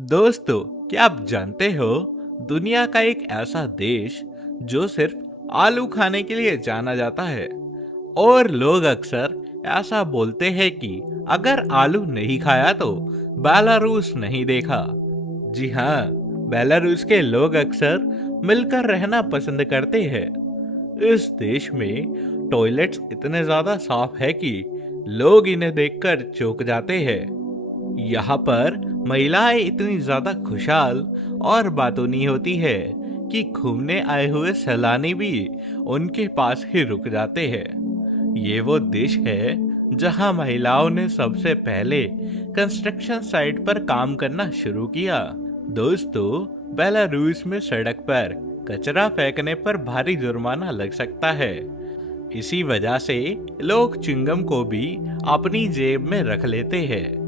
दोस्तों, क्या आप जानते हो दुनिया का एक ऐसा देश जो सिर्फ आलू खाने के लिए जाना जाता है। और लोग अक्सर ऐसा बोलते हैं कि अगर आलू नहीं खाया तो बेलारूस नहीं देखा। जी हाँ, बेलारूस के लोग अक्सर मिलकर रहना पसंद करते हैं। इस देश में टॉयलेट्स इतने ज्यादा साफ है कि लोग इन्हें देखकर चौंक जाते हैं। यहाँ पर महिलाएं इतनी ज्यादा खुशहाल और बातूनी होती है कि घूमने आए हुए सैलानी भी उनके पास ही रुक जाते हैं। ये वो देश है जहाँ महिलाओं ने सबसे पहले कंस्ट्रक्शन साइट पर काम करना शुरू किया। दोस्तों, बेलारूस में सड़क पर कचरा फेंकने पर भारी जुर्माना लग सकता है। इसी वजह से लोग च्युइंगम को भी अपनी जेब में रख लेते हैं।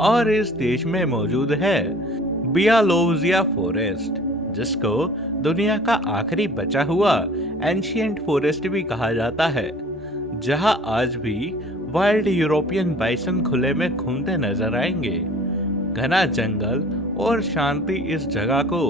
और इस देश में मौजूद है बियालोविया फॉरेस्ट, जिसको दुनिया का आखिरी बचा हुआ एंशिएंट फॉरेस्ट भी कहा जाता है, जहां आज भी वाइल्ड यूरोपियन बाइसन खुले में घूमते नजर आएंगे। घना जंगल और शांति इस जगह को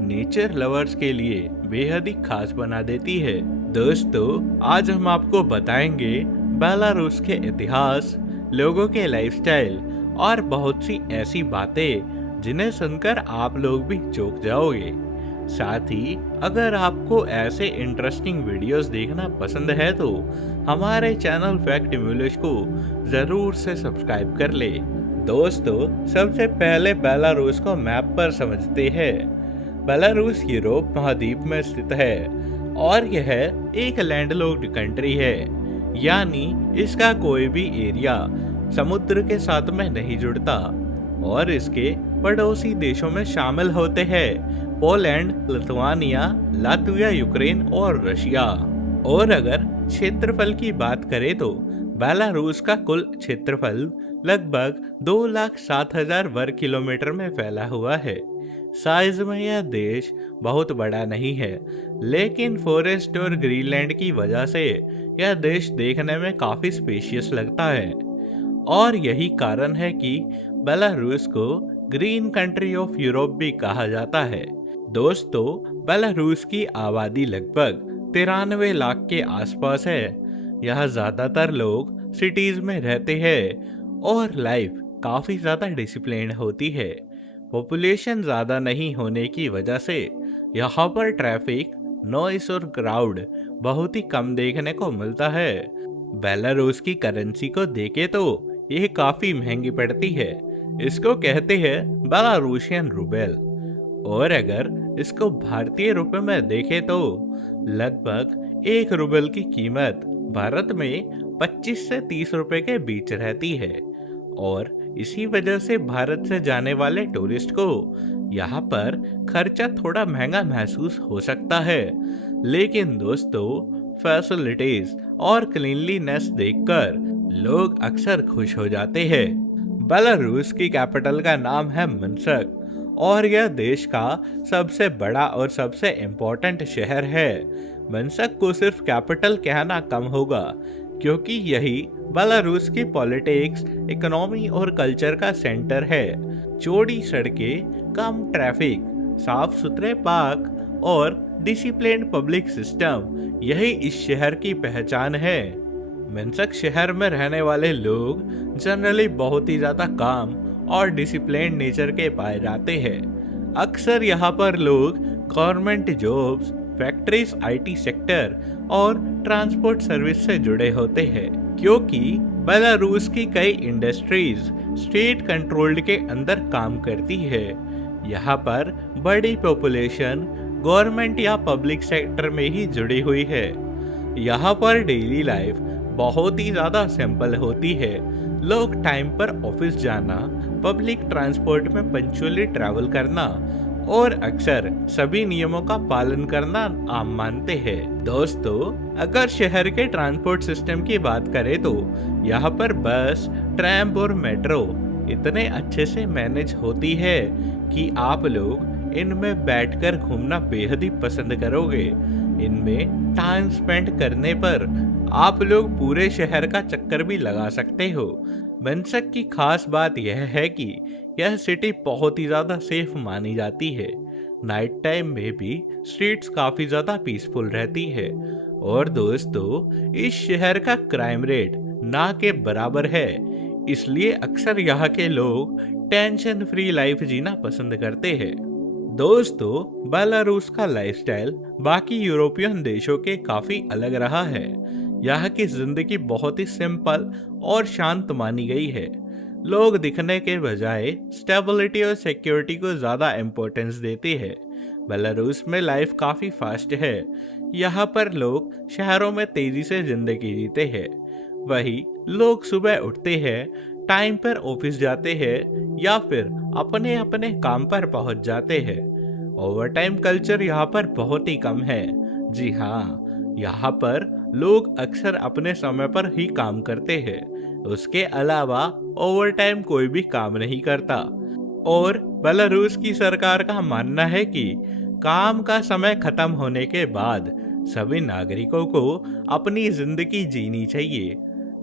नेचर लवर्स के लिए बेहद ही खास बना देती है। दोस्तों, आज हम आपको बताएंगे बेलारूस के इतिहास, लोगों के लाइफस्टाइल और बहुत सी ऐसी बातें जिन्हें सुनकर आप लोग भी चौंक जाओगे। साथ ही अगर आपको ऐसे इंटरेस्टिंग वीडियोस देखना पसंद है तो हमारे चैनल फैक्ट इंग्लिश को जरूर से सब्सक्राइब कर ले। दोस्तों, सबसे पहले बेलारूस को मैप पर समझते हैं। बेलारूस यूरोप महाद्वीप में स्थित है और यह एक लैंडलॉक्ड कंट्री है, यानी इसका कोई भी एरिया समुद्र के साथ में नहीं जुड़ता। और इसके पड़ोसी देशों में शामिल होते हैं पोलैंड, लिथुआनिया, लातविया, यूक्रेन और रशिया। और अगर क्षेत्रफल की बात करें तो बेलारूस का कुल क्षेत्रफल लगभग 2,07,000 वर्ग किलोमीटर में फैला हुआ है। साइज में यह देश बहुत बड़ा नहीं है, लेकिन फॉरेस्ट और ग्रीनलैंड की वजह से यह देश देखने में काफी स्पेशियस लगता है। और यही कारण है कि बेलारूस को ग्रीन कंट्री ऑफ यूरोप भी कहा जाता है। दोस्तों, बेलारूस की आबादी लगभग 93 लाख के आसपास है। यहाँ ज्यादातर लोग सिटीज में रहते हैं और लाइफ काफी ज्यादा डिसिप्लिन होती है। पॉपुलेशन ज्यादा नहीं होने की वजह से यहाँ पर ट्रैफिक, नॉइस और क्राउड बहुत ही कम देखने को मिलता है। बेलारूस की करेंसी को देखे तो यह काफी महंगी पड़ती है। इसको कहते हैं बेलारूशियन रूबेल। और अगर इसको भारतीय रुपए में देखे तो लगभग 1 रूबल की कीमत भारत में 25 से 30 रुपए के बीच रहती है। और इसी वजह से भारत से जाने वाले टूरिस्ट को यहाँ पर खर्चा थोड़ा महंगा महसूस हो सकता है। लेकिन दोस्तों, फैसिलिटीज और क्लीनलीनेस देखकर लोग अक्सर खुश हो जाते हैं। बेलारूस की कैपिटल का नाम है मिन्स्क और यह देश का सबसे बड़ा और सबसे इम्पोर्टेंट शहर है। मिन्स्क को सिर्फ कैपिटल कहना कम होगा, क्योंकि यही बेलारूस की पॉलिटिक्स, इकोनॉमी और कल्चर का सेंटर है। चौड़ी सड़कें, कम ट्रैफिक, साफ सुथरे पार्क और डिसिप्लिन्ड पब्लिक सिस्टम, यही इस शहर की पहचान है। मिन्स्क शहर में रहने वाले लोग जनरली बहुत ही ज्यादा काम और डिसिप्लिन नेचर के पाए जाते हैं। अक्सर यहाँ पर लोग government jobs, factories, IT sector और ट्रांसपोर्ट सर्विस से जुड़े होते हैं, क्योंकि बेलारूस की कई इंडस्ट्रीज स्टेट कंट्रोल्ड के अंदर काम करती है। यहाँ पर बड़ी पॉपुलेशन गवर्नमेंट या पब्लिक सेक्टर में ही जुड़ी हुई है। यहाँ पर डेली लाइफ बहुत ही ज्यादा सिंपल होती है। लोग टाइम पर ऑफिस जाना, पब्लिक ट्रांसपोर्ट में पंक्चुअली ट्रैवल करना और अक्सर सभी नियमों का पालन करना आम मानते हैं। दोस्तों, अगर शहर के ट्रांसपोर्ट सिस्टम की बात करें तो यहाँ पर बस, ट्रैम और मेट्रो इतने अच्छे से मैनेज होती है कि आप लोग इनमें बैठकर घूमना बेहद ही पसंद करोगे। इनमें टाइम स्पेंड करने पर आप लोग पूरे शहर का चक्कर भी लगा सकते हो। मिन्स्क की खास बात यह है कि यह सिटी बहुत ही ज्यादा सेफ मानी जाती है। नाइट टाइम में भी स्ट्रीट्स काफी ज्यादा पीसफुल रहती है। और दोस्तों, इस शहर का क्राइम रेट ना के बराबर है, इसलिए अक्सर यहाँ के लोग टेंशन फ्री लाइफ जीना पसंद करते हैं। दोस्तों, बेलारूस का लाइफस्टाइल बाकी यूरोपियन देशों के काफी अलग रहा है। यहाँ की जिंदगी बहुत ही सिंपल और शांत मानी गई है। लोग दिखने के बजाय स्टेबिलिटी और सिक्योरिटी को ज्यादा इम्पोर्टेंस देते हैं। बेलारूस में लाइफ काफी फास्ट है। यहाँ पर लोग शहरों में तेजी से जिंदगी जीते हैं। वही लोग सुबह उठते हैं, टाइम पर ऑफिस जाते हैं या फिर अपने अपने काम पर पहुंच जाते हैं। ओवरटाइम कल्चर यहाँ पर बहुत ही कम है। जी हाँ, यहाँ पर लोग अक्सर अपने समय पर ही काम करते हैं। उसके अलावा ओवरटाइम कोई भी काम नहीं करता। और बेलारूस की सरकार का मानना है कि काम का समय खत्म होने के बाद सभी नागरिकों को अपनी जिंदगी जीनी चाहिए।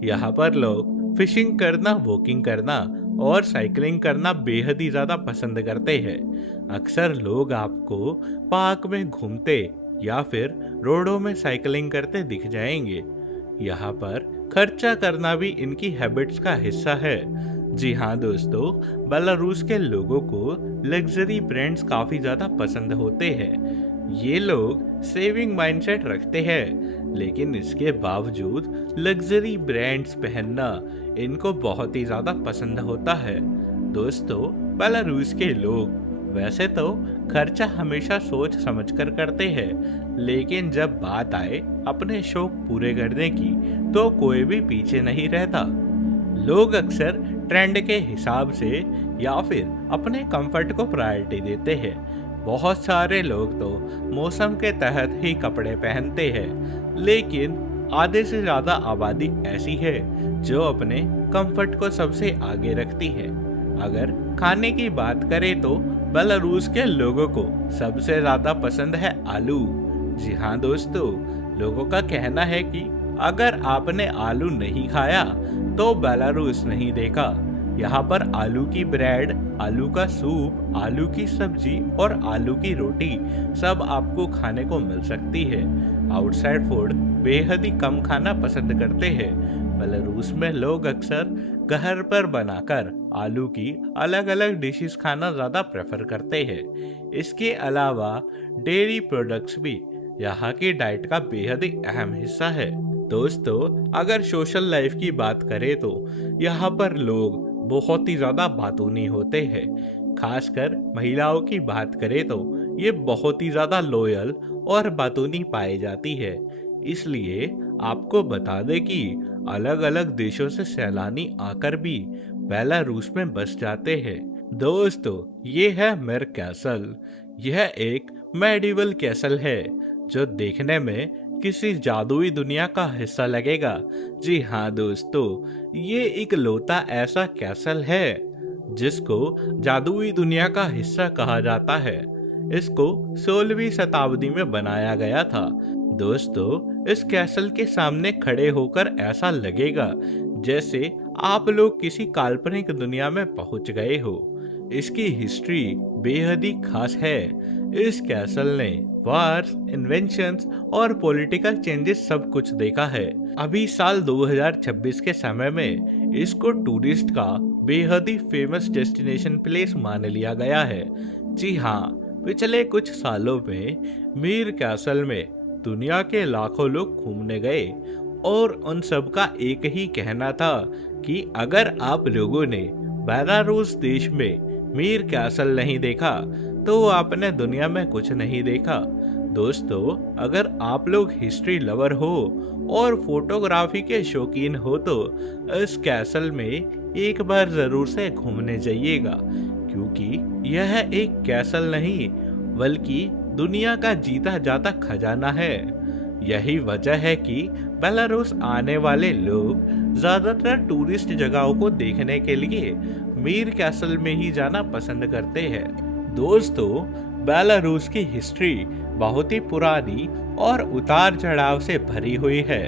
यहाँ पर लोग फिशिंग करना, वॉकिंग करना और साइकिलिंग करना बेहद ही ज्यादा पसंद करते हैं। अक्सर लोग आपको पार्क में घूमते या फिर रोडों में साइकिलिंग करते दिख जाएंगे। यहाँ पर खर्चा करना भी इनकी हैबिट्स का हिस्सा है। जी हाँ दोस्तों, बेलारूस के लोगों को लग्जरी ब्रांड्स काफी ज्यादा पसंद होते हैं। ये लोग सेविंग माइंडसेट रखते हैं, लेकिन इसके बावजूद लग्जरी ब्रांड्स पहनना इनको बहुत ही ज्यादा पसंद होता है। दोस्तों, बेलारूस के लोग वैसे तो खर्चा हमेशा सोच समझकर करते हैं, लेकिन जब बात आए अपने शौक पूरे करने की तो कोई भी पीछे नहीं रहता। लोग अक्सर ट्रेंड के हिसाब से या फिर अपने कंफर्ट को प्रायोरिटी देते हैं। बहुत सारे लोग तो मौसम के तहत ही कपड़े पहनते हैं, लेकिन आधे से ज्यादा आबादी ऐसी है जो अपने कंफर्ट को सबसे आगे रखती है। अगर खाने की बात करें तो बेलारूस के लोगों को सबसे ज्यादा पसंद है आलू। जी हाँ दोस्तों, लोगों का कहना है कि अगर आपने आलू नहीं खाया तो बेलारूस नहीं देखा। यहाँ पर आलू की ब्रेड, आलू का सूप, आलू की सब्जी और आलू की रोटी सब आपको खाने को मिल सकती है। आउटसाइड फूड बेहद ही कम खाना पसंद करते हैं। बेलारूस में लोग अक्सर घर पर बनाकर आलू की अलग अलग डिशेस खाना ज़्यादा प्रेफर करते हैं। इसके अलावा डेयरी प्रोडक्ट्स भी यहाँ की डाइट का बेहद ही अहम हिस्सा है। दोस्तों, अगर सोशल लाइफ की बात करें तो यहाँ पर लोग बहुत ही ज़्यादा बातूनी होते हैं। खासकर महिलाओं की बात करें तो ये बहुत ही ज़्यादा लॉयल और बातूनी पाई जाती है। इसलिए आपको बता दें कि अलग अलग देशों से सैलानी आकर भी बेलारूस में बस जाते हैं। दोस्तों, ये है मिर कैसल। यह एक मेडिवल कैसल है जो देखने में किसी जादुई दुनिया का हिस्सा लगेगा। जी हाँ दोस्तों, ये एक लौता ऐसा कैसल है जिसको जादुई दुनिया का हिस्सा कहा जाता है। इसको 16वीं शताब्दी में बनाया गया था। दोस्तों, इस कैसल के सामने खड़े होकर ऐसा लगेगा जैसे आप लोग किसी काल्पनिक दुनिया में पहुंच गए हो। इसकी हिस्ट्री बेहद ही खास है। इस कैसल ने वार्स, इन्वेंशंस और पॉलिटिकल चेंजेस सब कुछ देखा है। अभी साल 2026 के समय में इसको टूरिस्ट का बेहद ही फेमस डेस्टिनेशन प्लेस मान लिया गया है। जी हाँ, पिछले कुछ सालों में मीर कैसल में दुनिया के लाखों लोग घूमने गए और उन सब का एक ही कहना था कि अगर आप लोगों ने बेलारूस देश में मीर कैसल नहीं देखा तो आपने दुनिया में कुछ नहीं देखा। दोस्तों, अगर आप लोग हिस्ट्री लवर हो और फोटोग्राफी के शौकीन हो तो इस कैसल में एक बार जरूर से घूमने जाइएगा, क्योंकि यह एक कैसल नहीं बल्कि दुनिया का जीता जाता खजाना है। यही वजह है कि बेलारूस आने वाले लोग ज्यादातर टूरिस्ट जगहों को देखने के लिए मीर कैसल में ही जाना पसंद करते हैं। दोस्तों, बेलारूस की हिस्ट्री बहुत ही पुरानी और उतार चढ़ाव से भरी हुई है।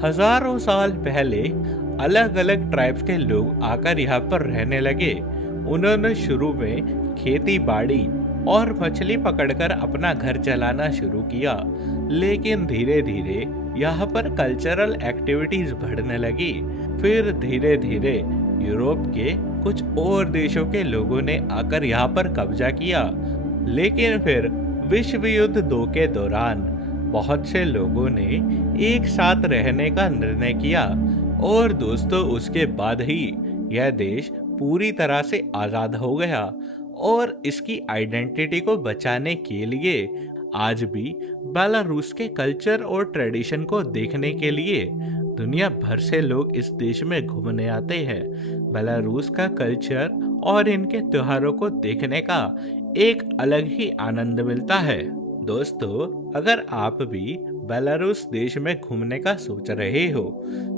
हजारों साल पहले अलग अलग ट्राइब्स के लोग आकर यहाँ पर रहने लगे। उन्होंने शुरू में खेती बाड़ी और मछली पकड़कर अपना घर चलाना शुरू किया, लेकिन धीरे धीरे यहाँ पर कल्चरल एक्टिविटीज बढ़ने लगी। फिर धीरे धीरे यूरोप के कुछ और देशों के लोगों ने आकर यहाँ पर कब्जा किया, लेकिन फिर विश्व युद्ध 2 के दौरान बहुत से लोगों ने एक साथ रहने का निर्णय किया और दोस्तों उसके बाद ही यह देश पूरी तरह से आज़ाद हो गया। और इसकी आइडेंटिटी को बचाने के लिए आज भी बेलारूस के कल्चर और ट्रेडिशन को देखने के लिए दुनिया भर से लोग इस देश में घूमने आते हैं। बेलारूस का कल्चर और इनके त्योहारों को देखने का एक अलग ही आनंद मिलता है। दोस्तों, अगर आप भी बेलारूस देश में घूमने का सोच रहे हो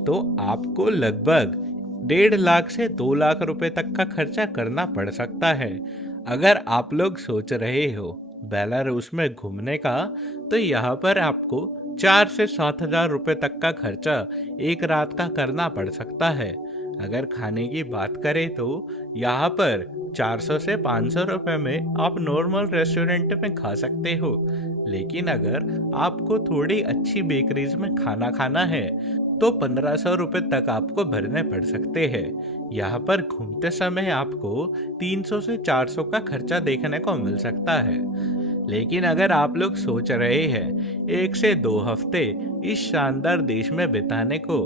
तो आपको लगभग 1.5 लाख से 2 लाख रुपए तक का खर्चा करना पड़ सकता है। अगर आप लोग सोच रहे हो बेलारूस में घूमने का, तो यहाँ पर आपको 4 से 7 हजार रुपए तक का खर्चा एक रात का करना पड़ सकता है। अगर खाने की बात करें तो यहाँ पर 400 से 500 रुपए में आप नॉर्मल रेस्टोरेंट में खा सकते हो, लेकिन अगर आपको थोड़ी अच्छी बेकरीज में खाना खाना है तो 1500 रुपए तक आपको भरने पड़ सकते हैं। यहाँ पर घूमते समय आपको 300 से 400 का खर्चा देखने को मिल सकता है। लेकिन अगर आप लोग सोच रहे हैं 1 से 2 हफ्ते इस शानदार देश में बिताने को,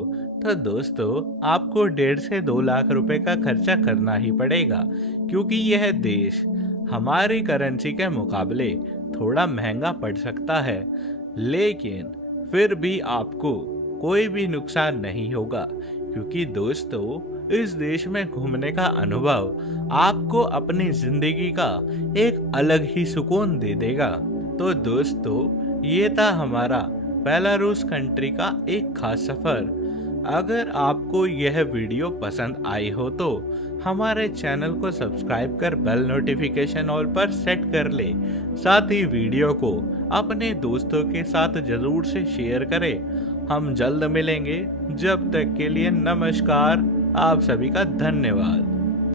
तो दोस्तों आपको 1.5 से 2 लाख रुपए का खर्चा करना ही पड़ेगा, क्योंकि यह देश हमारी करेंसी के मुकाबले थोड़ा महंगा पड़ सकता है। लेकिन फिर भी आपको कोई भी नुकसान नहीं होगा, क्योंकि दोस्तों इस देश में घूमने का अनुभव आपको अपनी जिंदगी का एक अलग ही सुकून दे देगा। तो दोस्तों ये था हमारा बेलारूस कंट्री का एक खास सफर। अगर आपको यह वीडियो पसंद आई हो तो हमारे चैनल को सब्सक्राइब कर बेल नोटिफिकेशन ऑल पर सेट कर ले। साथ ही वीडियो को अपने दोस्तों के साथ जरूर से शेयर करें। हम जल्द मिलेंगे, जब तक के लिए नमस्कार। आप सभी का धन्यवाद।